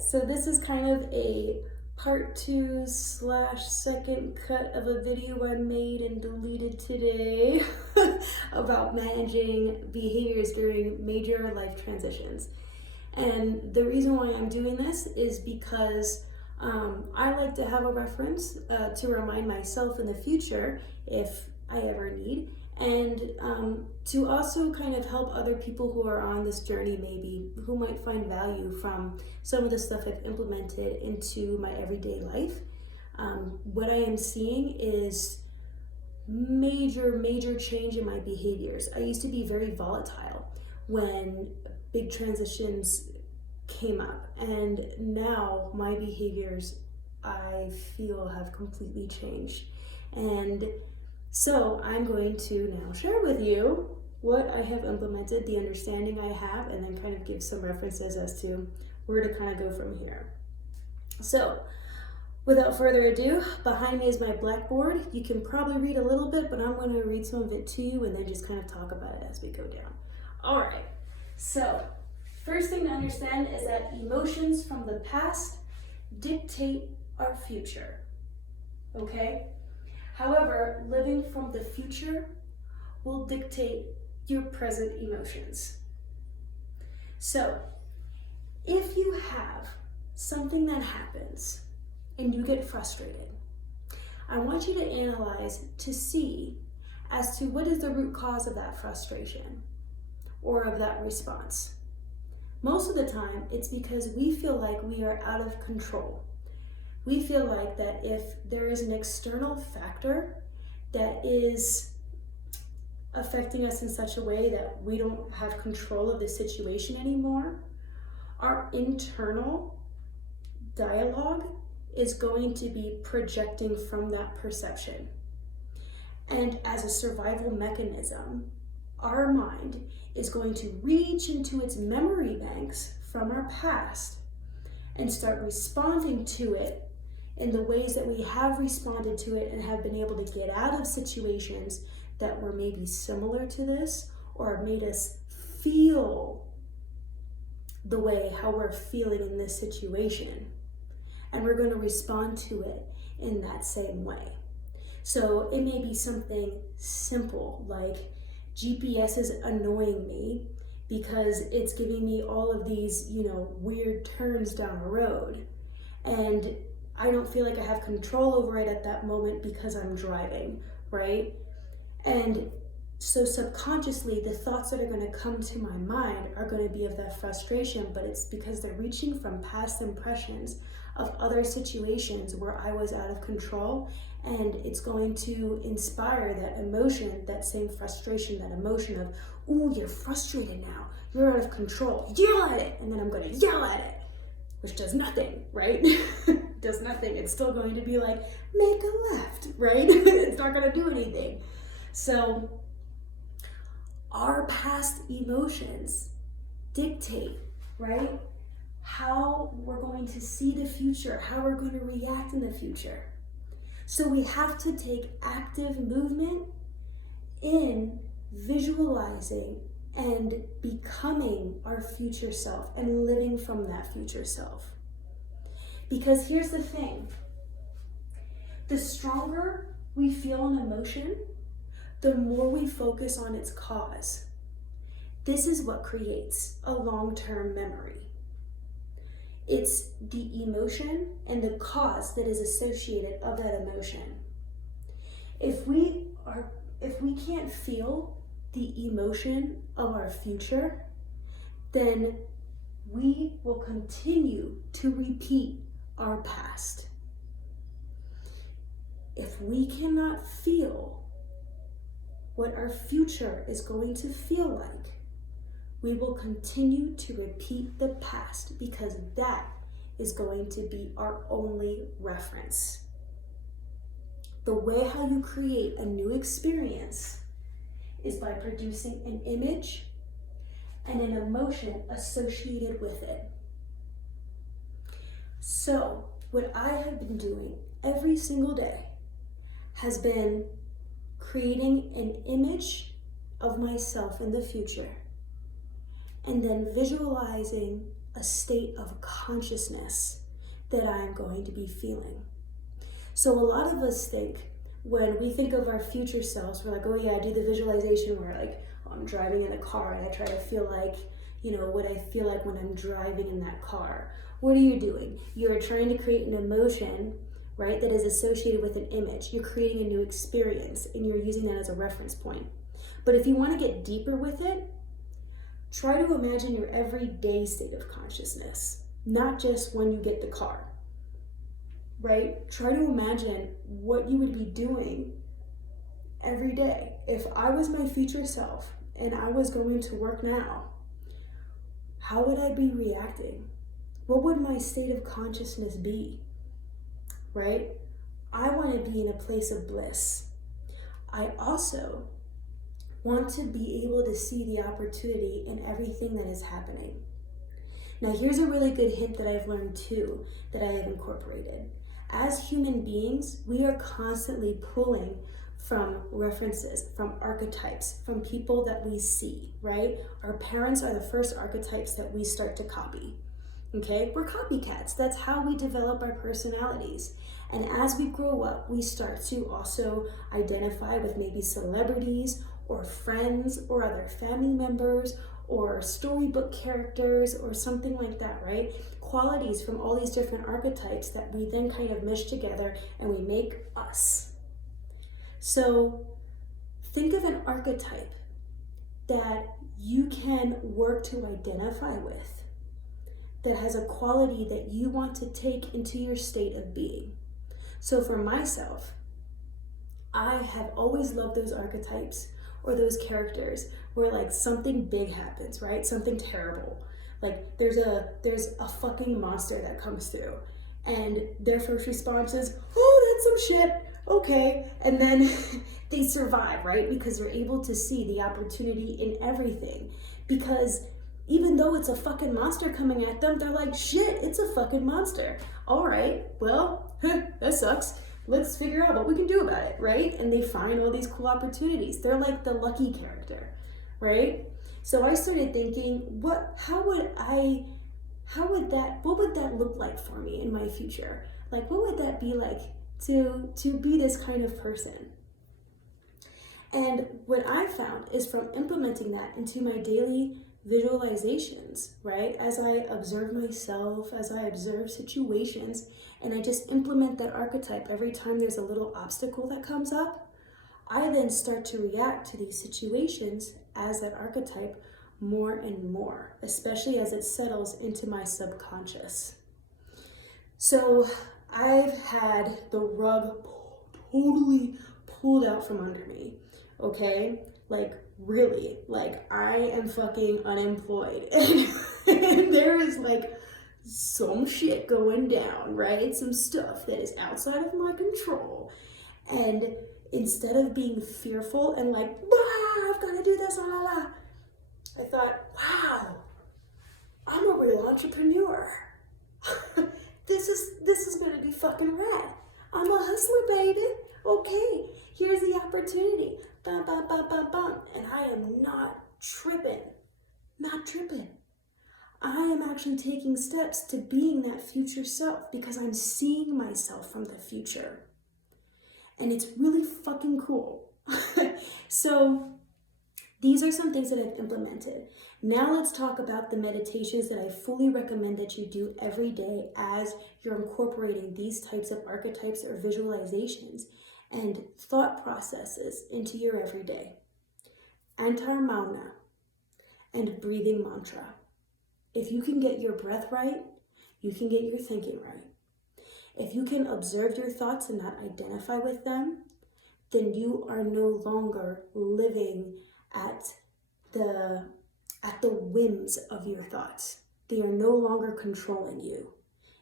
So this is kind of a part 2/second cut of a video I made and deleted today about managing behaviors during major life transitions. And the reason why I'm doing this is because I like to have a reference to remind myself in the future if I ever need, and to also kind of help other people who are on this journey, maybe who might find value from some of the stuff I've implemented into my everyday life. What I am seeing is major change in my behaviors. I used to be very volatile when big transitions came up, and now my behaviors, I feel, have completely changed. And so I'm going to now share with you what I have implemented, the understanding I have, and then kind of give some references as to where to kind of go from here. So without further ado, behind me is my blackboard. You can probably read a little bit, but I'm going to read some of it to you and then just kind of talk about it as we go down. All right, so first thing to understand is that emotions from the past dictate our future, okay? However, living from the future will dictate your present emotions. So, if you have something that happens and you get frustrated, I want you to analyze to see as to what is the root cause of that frustration or of that response. Most of the time, it's because we feel like we are out of control. We feel like that if there is an external factor that is affecting us in such a way that we don't have control of the situation anymore, our internal dialogue is going to be projecting from that perception. And as a survival mechanism, our mind is going to reach into its memory banks from our past and start responding to it in the ways that we have responded to it and have been able to get out of situations that were maybe similar to this or made us feel the way how we're feeling in this situation. And we're going to respond to it in that same way. So it may be something simple like GPS is annoying me because it's giving me all of these, weird turns down the road. And I don't feel like I have control over it at that moment because I'm driving, right? And so subconsciously, the thoughts that are going to come to my mind are going to be of that frustration, but it's because they're reaching from past impressions of other situations where I was out of control, and it's going to inspire that emotion, that same frustration, that emotion of, ooh, you're frustrated now, you're out of control, yell at it, and then I'm going to yell at it, which does nothing, right? Does nothing. It's still going to be like, make a left, right? It's not going to do anything. So our past emotions dictate, right, how we're going to see the future, how we're going to react in the future. So we have to take active movement in visualizing and becoming our future self and living from that future self. Because here's the thing, the stronger we feel an emotion, the more we focus on its cause. This is what creates a long-term memory. It's the emotion and the cause that is associated of that emotion. If we can't feel the emotion of our future, then we will continue to repeat our past. If we cannot feel what our future is going to feel like, we will continue to repeat the past because that is going to be our only reference. The way how you create a new experience is by producing an image and an emotion associated with it. So, what I have been doing every single day has been creating an image of myself in the future and then visualizing a state of consciousness that I'm going to be feeling. So a lot of us think, when we think of our future selves, we're like, oh yeah, I do the visualization where like, oh, I'm driving in a car and I try to feel like, what I feel like when I'm driving in that car. What are you doing? You're trying to create an emotion, right, that is associated with an image. You're creating a new experience and you're using that as a reference point. But if you want to get deeper with it, try to imagine your everyday state of consciousness, not just when you get the car, right? Try to imagine what you would be doing every day. If I was my future self and I was going to work now, how would I be reacting? What would my state of consciousness be, right? I want to be in a place of bliss. I also want to be able to see the opportunity in everything that is happening. Now, here's a really good hint that I've learned too, that I have incorporated. As human beings, we are constantly pulling from references, from archetypes, from people that we see, right? Our parents are the first archetypes that we start to copy, okay? We're copycats. That's how we develop our personalities. And as we grow up, we start to also identify with maybe celebrities or friends or other family members or storybook characters or something like that, right? Qualities from all these different archetypes that we then kind of mesh together and we make us. So think of an archetype that you can work to identify with, that has a quality that you want to take into your state of being. So for myself, I have always loved those archetypes or those characters where like something big happens, right? Something terrible. Like there's a fucking monster that comes through and their first response is, oh, that's some shit. Okay. And then they survive, right? Because they're able to see the opportunity in everything. Because even though it's a fucking monster coming at them, they're like, shit, it's a fucking monster. All right, well, that sucks. Let's figure out what we can do about it, right? And they find all these cool opportunities. They're like the lucky character, right? So I started thinking, what would that look like for me in my future? Like, what would that be like to be this kind of person? And what I found is from implementing that into my daily visualizations, right? As I observe myself, as I observe situations, and I just implement that archetype every time there's a little obstacle that comes up, I then start to react to these situations as that archetype more and more, especially as it settles into my subconscious. So I've had the rug totally pulled out from under me, okay? Like really, like I am fucking unemployed and there is like some shit going down, right? Some stuff that is outside of my control. And instead of being fearful and like, I've got to do this, la la la, I thought, wow, I'm a real entrepreneur. This is gonna be fucking rad. I'm a hustler, baby. Okay, here's the opportunity. Bum, bum, bum, bum, bum. And I am not tripping. Not tripping. I am actually taking steps to being that future self because I'm seeing myself from the future. And it's really fucking cool. So these are some things that I've implemented. Now let's talk about the meditations that I fully recommend that you do every day as you're incorporating these types of archetypes or visualizations and thought processes into your everyday. Antar Mouna and breathing mantra. If you can get your breath right, you can get your thinking right. If you can observe your thoughts and not identify with them, then you are no longer living at the whims of your thoughts. They are no longer controlling you.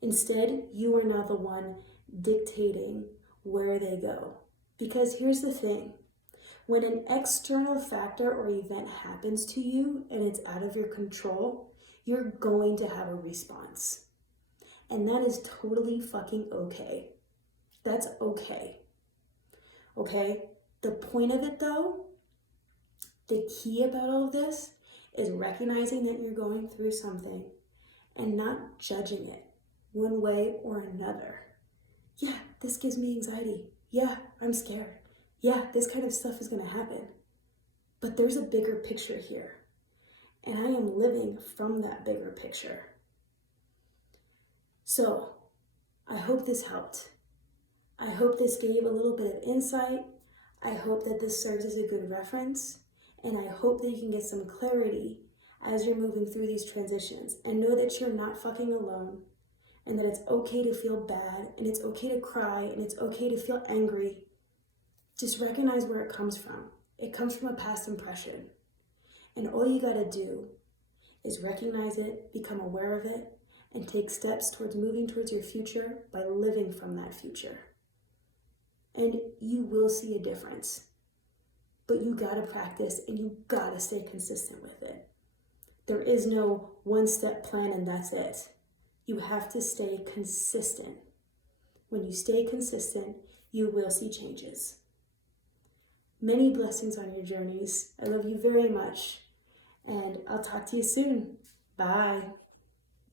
Instead, you are now the one dictating where they go. Because here's the thing. When an external factor or event happens to you and it's out of your control, you're going to have a response. And that is totally fucking okay. That's okay. Okay? The point of it though, the key about all of this is recognizing that you're going through something and not judging it one way or another. Yeah, this gives me anxiety. Yeah, I'm scared. Yeah, this kind of stuff is going to happen. But there's a bigger picture here, and I am living from that bigger picture. So, I hope this helped. I hope this gave a little bit of insight. I hope that this serves as a good reference, and I hope that you can get some clarity as you're moving through these transitions, and know that you're not fucking alone, and that it's okay to feel bad, and it's okay to cry, and it's okay to feel angry. Just recognize where it comes from. It comes from a past impression. And all you gotta do is recognize it, become aware of it, and take steps towards moving towards your future by living from that future. And you will see a difference. But you gotta practice, and you gotta stay consistent with it. There is no one-step plan and that's it. You have to stay consistent. When you stay consistent, you will see changes. Many blessings on your journeys. I love you very much, and I'll talk to you soon. Bye.